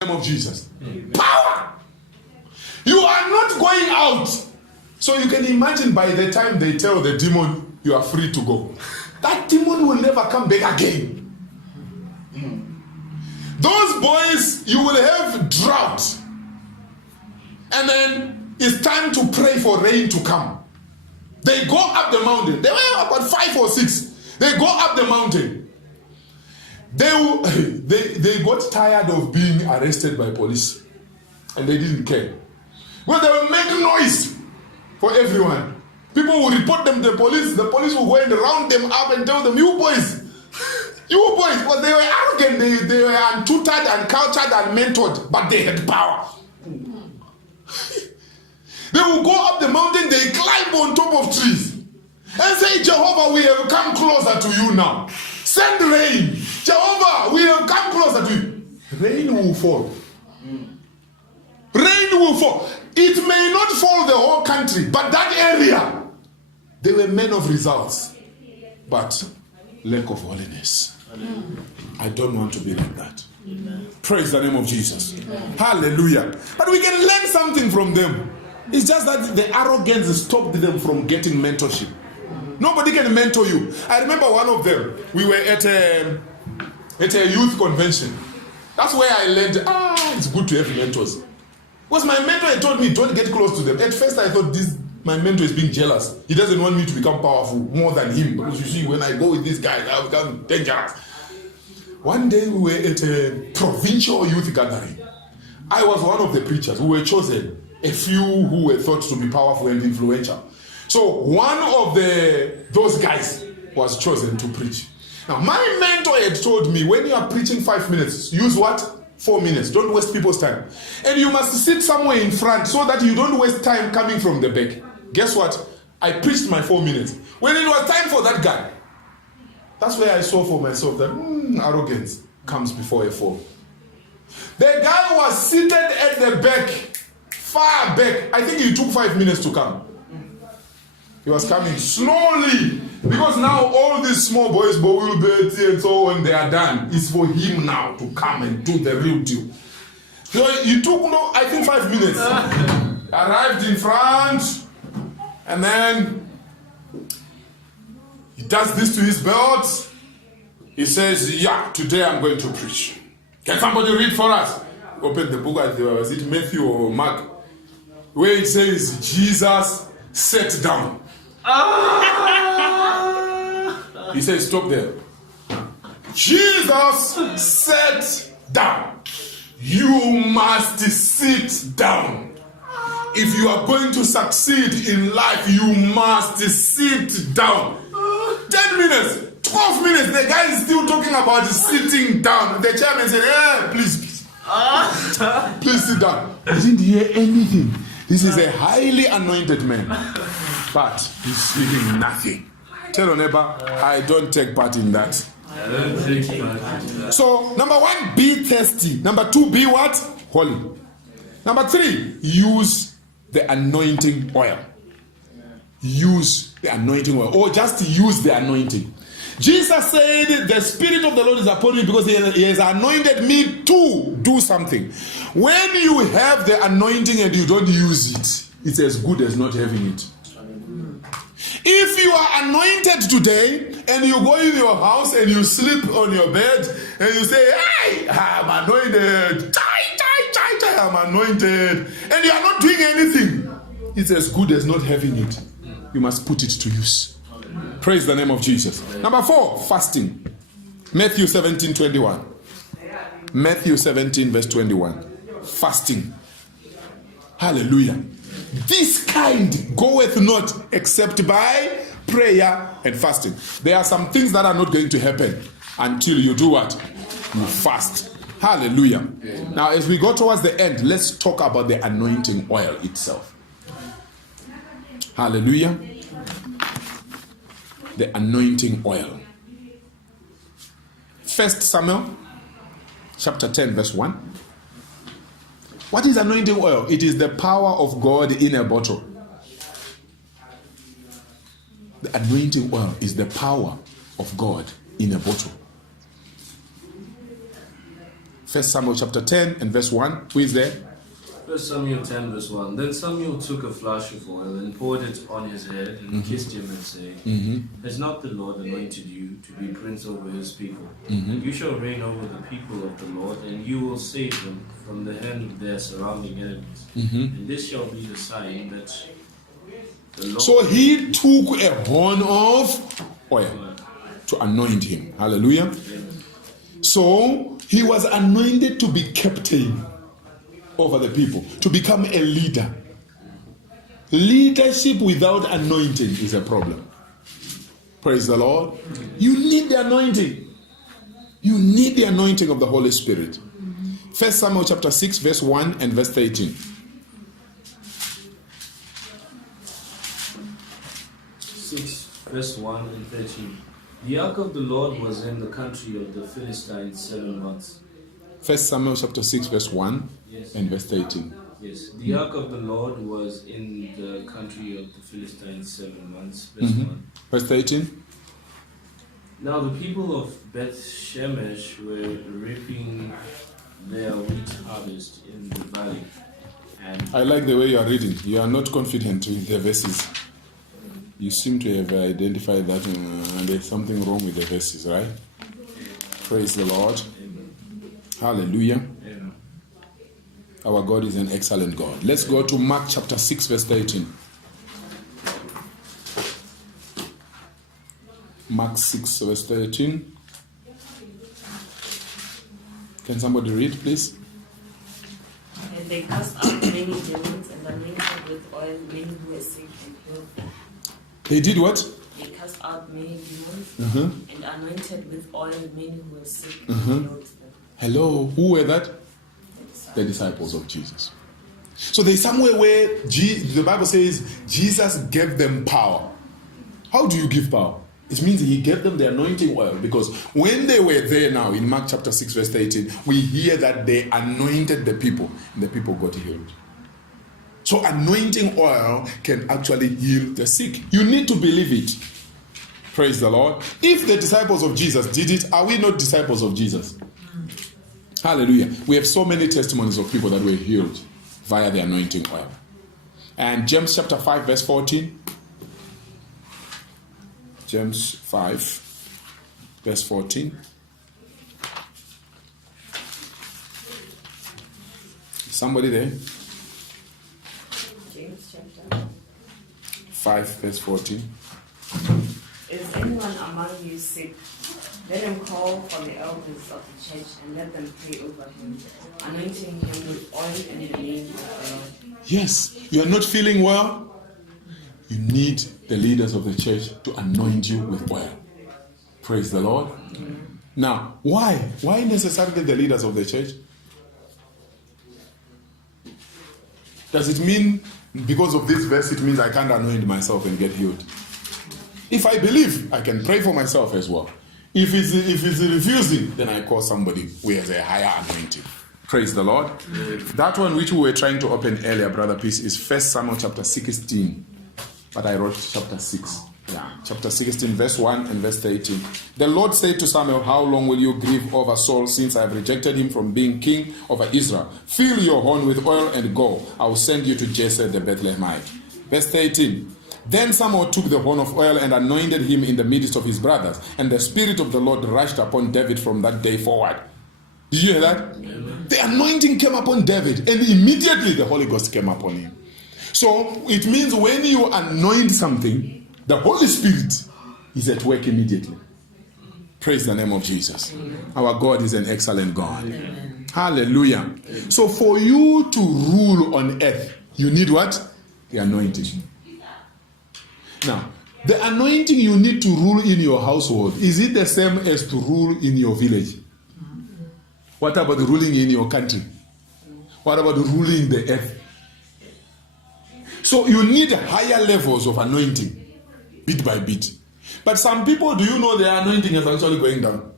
name of Jesus. Power. You are not going out. So you can imagine by the time they tell the demon you are free to go, that demon will never come back again. Those boys, you will have drought. And then it's time to pray for rain to come. They go up the mountain. They were about 5 or 6. They go up the mountain. They got tired of being arrested by police. And they didn't care. Well, they will make noise for everyone. People will report them to the police. The police will go and round them up and tell them, you boys, well, they were arrogant. They were untutored, uncultured, and mentored, but they had power. They will go up the mountain, they climb on top of trees and say, Jehovah, we have come closer to you now. Send rain. Jehovah, we have come closer to you. Rain will fall. Rain will fall. It may not fall the whole country, but that area, they were men of results, but lack of holiness. I don't want to be like that. Praise the name of Jesus. Hallelujah. But we can learn something from them. It's just that the arrogance stopped them from getting mentorship. Nobody can mentor you. I remember one of them. We were at a youth convention. That's where I learned, it's good to have mentors. Because my mentor had told me, don't get close to them. At first I thought my mentor is being jealous. He doesn't want me to become powerful more than him. Because you see, when I go with this guy, I become dangerous. One day we were at a provincial youth gathering. I was one of the preachers who were chosen. A few who were thought to be powerful and influential. So one of those guys was chosen to preach. Now my mentor had told me, when you are preaching 5 minutes, use what? 4 minutes. Don't waste people's time. And you must sit somewhere in front so that you don't waste time coming from the back. Guess what? I preached my 4 minutes. When it was time for that guy, that's where I saw for myself that arrogance comes before a fall. The guy was seated at the back, far back. I think it took 5 minutes to come. He was coming slowly, because now all these small boys, Bowl Betty and so on, they are done. It's for him now to come and do the real deal. So he took, I think 5 minutes. Arrived in front, and then he does this to his belt. He says, yeah, today I'm going to preach. Can somebody read for us? Open the book, was it Matthew or Mark? Where it says, Jesus sat down. He says, stop there. Jesus sat down. You must sit down. If you are going to succeed in life, you must sit down. 10 minutes, 12 minutes, the guy is still talking about sitting down. The chairman said, please sit down. I didn't hear anything. This is a highly anointed man, but he's feeling nothing. Tell your neighbor, I don't take part in that. So, number 1, be thirsty. Number 2, be what? Holy. Number 3, use the anointing oil. Use the anointing oil, or just use the anointing. Jesus said, the Spirit of the Lord is upon me because he has anointed me to do something. When you have the anointing and you don't use it, it's as good as not having it. If you are anointed today and you go in your house and you sleep on your bed and you say, hey, I'm anointed, I'm anointed, and you are not doing anything, it's as good as not having it. You must put it to use. Praise the name of Jesus. Number 4, fasting. Matthew 17:21. Matthew 17 verse 21. Fasting. Hallelujah. This kind goeth not except by prayer and fasting. There are some things that are not going to happen until you do what? You fast. Hallelujah. Now as we go towards the end, let's talk about the anointing oil itself. Hallelujah. The anointing oil. 1 Samuel chapter 10 verse 1. What is anointing oil? It is the power of God in a bottle. The anointing oil is the power of God in a bottle. 1 Samuel chapter 10 and verse 1. Who is there? 1 Samuel 10 verse 1. Then Samuel took a flask of oil and poured it on his head and kissed him and said, Has not the Lord anointed you to be prince over his people? And you shall reign over the people of the Lord, and you will save them from the hand of their surrounding enemies. And this shall be the sign that the Lord... So he took a horn of oil to anoint him. Hallelujah. So he was anointed to be captain over the people, to become a leader. Leadership without anointing is a problem. Praise the Lord. You need the anointing. You need the anointing of the Holy Spirit. 1 Samuel chapter 6 verse 1 and verse 13. 6 verse 1 and 13. The ark of the Lord was in the country of the Philistines 7 months. 1 Samuel chapter 6 verse 1 and verse 13. Yes, the ark of the Lord was in the country of the Philistines 7 months. Verse 1. Verse 13. Now the people of Beth Shemesh were reaping their wheat harvest in the valley. And I like the way you are reading. You are not confident with the verses. You seem to have identified that there's something wrong with the verses, right? Praise the Lord. Hallelujah. Amen. Our God is an excellent God. Let's go to Mark chapter 6 verse 13. Mark 6 verse 13. Can somebody read, please? And they cast out many demons and anointed with oil many who were sick and healed them. They did what? They cast out many demons and anointed with oil many who were sick and healed them. Hello, who were that? The disciples of Jesus. So there's somewhere where the Bible says Jesus gave them power. How do you give power? It means he gave them the anointing oil, because when they were there now in Mark chapter 6 verse 18, we hear that they anointed the people and the people got healed. So anointing oil can actually heal the sick. You need to believe it. Praise the Lord. If the disciples of Jesus did it, are we not disciples of Jesus? Hallelujah. We have so many testimonies of people that were healed via the anointing oil. And James chapter 5 verse 14. James 5 verse 14. Somebody there? James chapter 5 verse 14. Is anyone among you sick? Let him call for the elders of the church and let them pray over him, anointing him with oil in the name of the Lord. Yes, you are not feeling well. You need the leaders of the church to anoint you with oil. Praise the Lord. Now, why? Why necessarily the leaders of the church? Does it mean because of this verse it means I can't anoint myself and get healed? If I believe, I can pray for myself as well. If it's refusing, then I call somebody who has a higher anointing. Praise the Lord. That one which we were trying to open earlier, Brother Peace, is 1 Samuel chapter 16. But I wrote chapter 6. Yeah, chapter 16, verse 1 and verse 13. The Lord said to Samuel, how long will you grieve over Saul, since I have rejected him from being king over Israel? Fill your horn with oil and go. I will send you to Jesse the Bethlehemite. Verse 13. Then Samuel took the horn of oil and anointed him in the midst of his brothers. And the Spirit of the Lord rushed upon David from that day forward. Did you hear that? Amen. The anointing came upon David, and immediately the Holy Ghost came upon him. So it means when you anoint something, the Holy Spirit is at work immediately. Praise the name of Jesus. Amen. Our God is an excellent God. Amen. Hallelujah. Amen. So for you to rule on earth, you need what? The anointing. Now, the anointing you need to rule in your household, is it the same as to rule in your village? What about ruling in your country? What about ruling the earth? So you need higher levels of anointing, bit by bit. But some people, do you know their anointing is actually going down?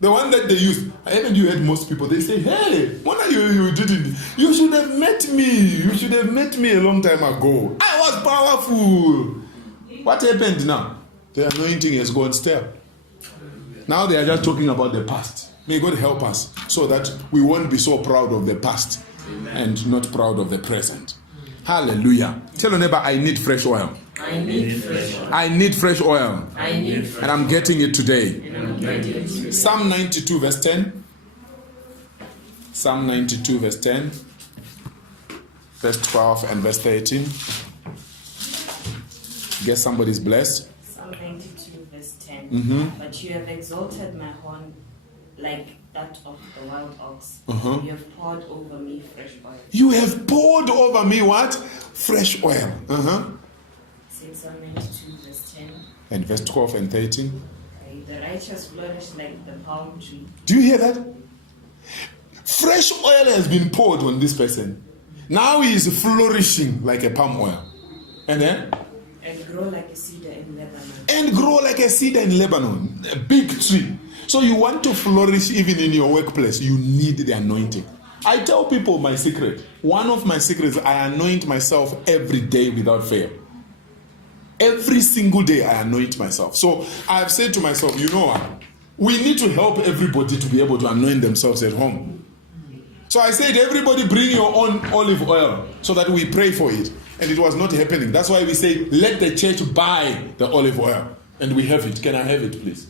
The one that they use, haven't you heard most people, they say, hey, what you didn't? You should have met me. You should have met me a long time ago. I was powerful. What happened now? The anointing has gone stale. Now they are just talking about the past. May God help us so that we won't be so proud of the past and not proud of the present. Hallelujah. Tell your neighbor, I need fresh oil. I need fresh oil. I need fresh oil. I need fresh And I'm getting it today. and I'm getting it today. Psalm 92 verse 10. Psalm 92 verse 10. Verse 12 and verse 13. Guess somebody's blessed. Psalm 92 verse 10. But you have exalted my horn like that of the wild ox. You have poured over me fresh oil. You have poured over me what? Fresh oil. Psalm 92 verse 10. And verse 12 and 13. The righteous flourish like the palm tree. Do you hear that? Fresh oil has been poured on this person. Now he is flourishing like a palm oil. And then? And grow like a cedar in Lebanon. And grow like a cedar in Lebanon. A big tree. So you want to flourish even in your workplace. You need the anointing. I tell people my secret. One of my secrets, I anoint myself every day without fail. Every single day I anoint myself. So I've said to myself, you know what? We need to help everybody to be able to anoint themselves at home. So I said, everybody bring your own olive oil so that we pray for it. And it was not happening. That's why we say, let the church buy the olive oil. And we have it. Can I have it, please?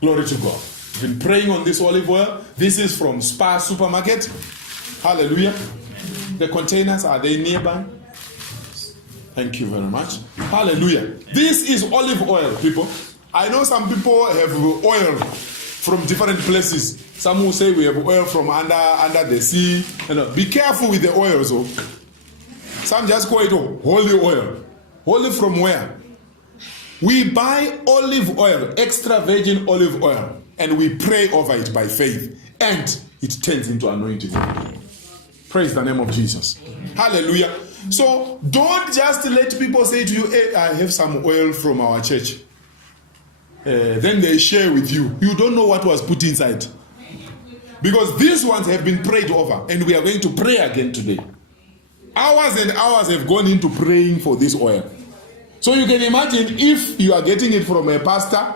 Glory to God. I've been praying on this olive oil. This is from Spar Supermarket. Hallelujah. The containers, are they nearby? Thank you very much. Hallelujah. This is olive oil, people. I know some people have oil from different places. Some will say we have oil from under the sea. Be careful with the oils. Oh. Some just call it holy oil. Holy from where? We buy olive oil, extra virgin olive oil, and we pray over it by faith. And it turns into anointing. Praise the name of Jesus. Hallelujah. So don't just let people say to you, hey, I have some oil from our church. Then they share with you. You don't know what was put inside. Because these ones have been prayed over, and we are going to pray again today. Hours and hours have gone into praying for this oil. So you can imagine if you are getting it from a pastor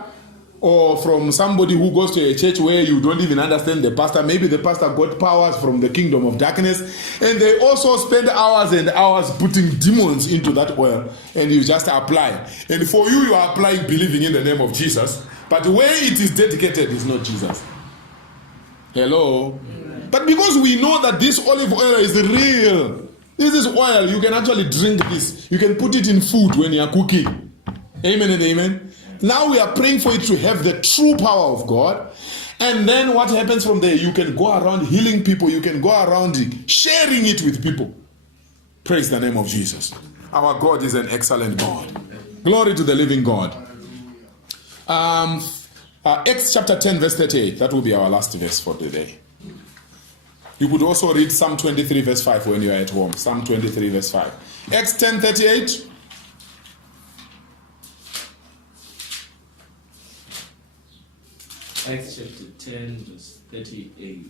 or from somebody who goes to a church where you don't even understand the pastor. Maybe the pastor got powers from the kingdom of darkness, and they also spend hours and hours putting demons into that oil, and you just apply. And for you, you are applying believing in the name of Jesus, but where it is dedicated is not Jesus. Hello? But because we know that this olive oil is real, this is oil, you can actually drink this. You can put it in food when you are cooking. Amen and amen. Now we are praying for it to have the true power of God. And then what happens from there? You can go around healing people. You can go around sharing it with people. Praise the name of Jesus. Our God is an excellent God. Glory to the living God. Acts chapter 10 verse 38. That will be our last verse for today. You could also read Psalm 23 verse 5 when you are at home. Psalm 23 verse 5. Acts 10:38. Acts chapter 10 verse 38.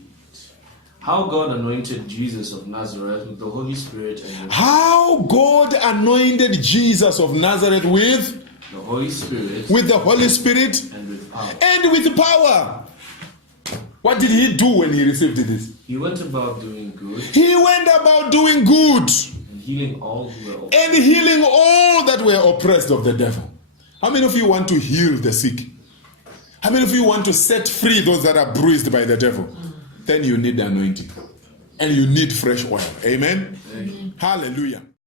How God anointed Jesus of Nazareth with the Holy Spirit and with How God anointed Jesus of Nazareth with the Holy Spirit the Holy Spirit and with power. and with power. What did he do when he received this? He went about doing good He went about doing good and healing all who were oppressed. and healing all that were oppressed of the devil. How many of you want to heal the sick? How many of you want to set free those that are bruised by the devil? Then you need the anointing. And you need fresh oil. Amen? Hallelujah.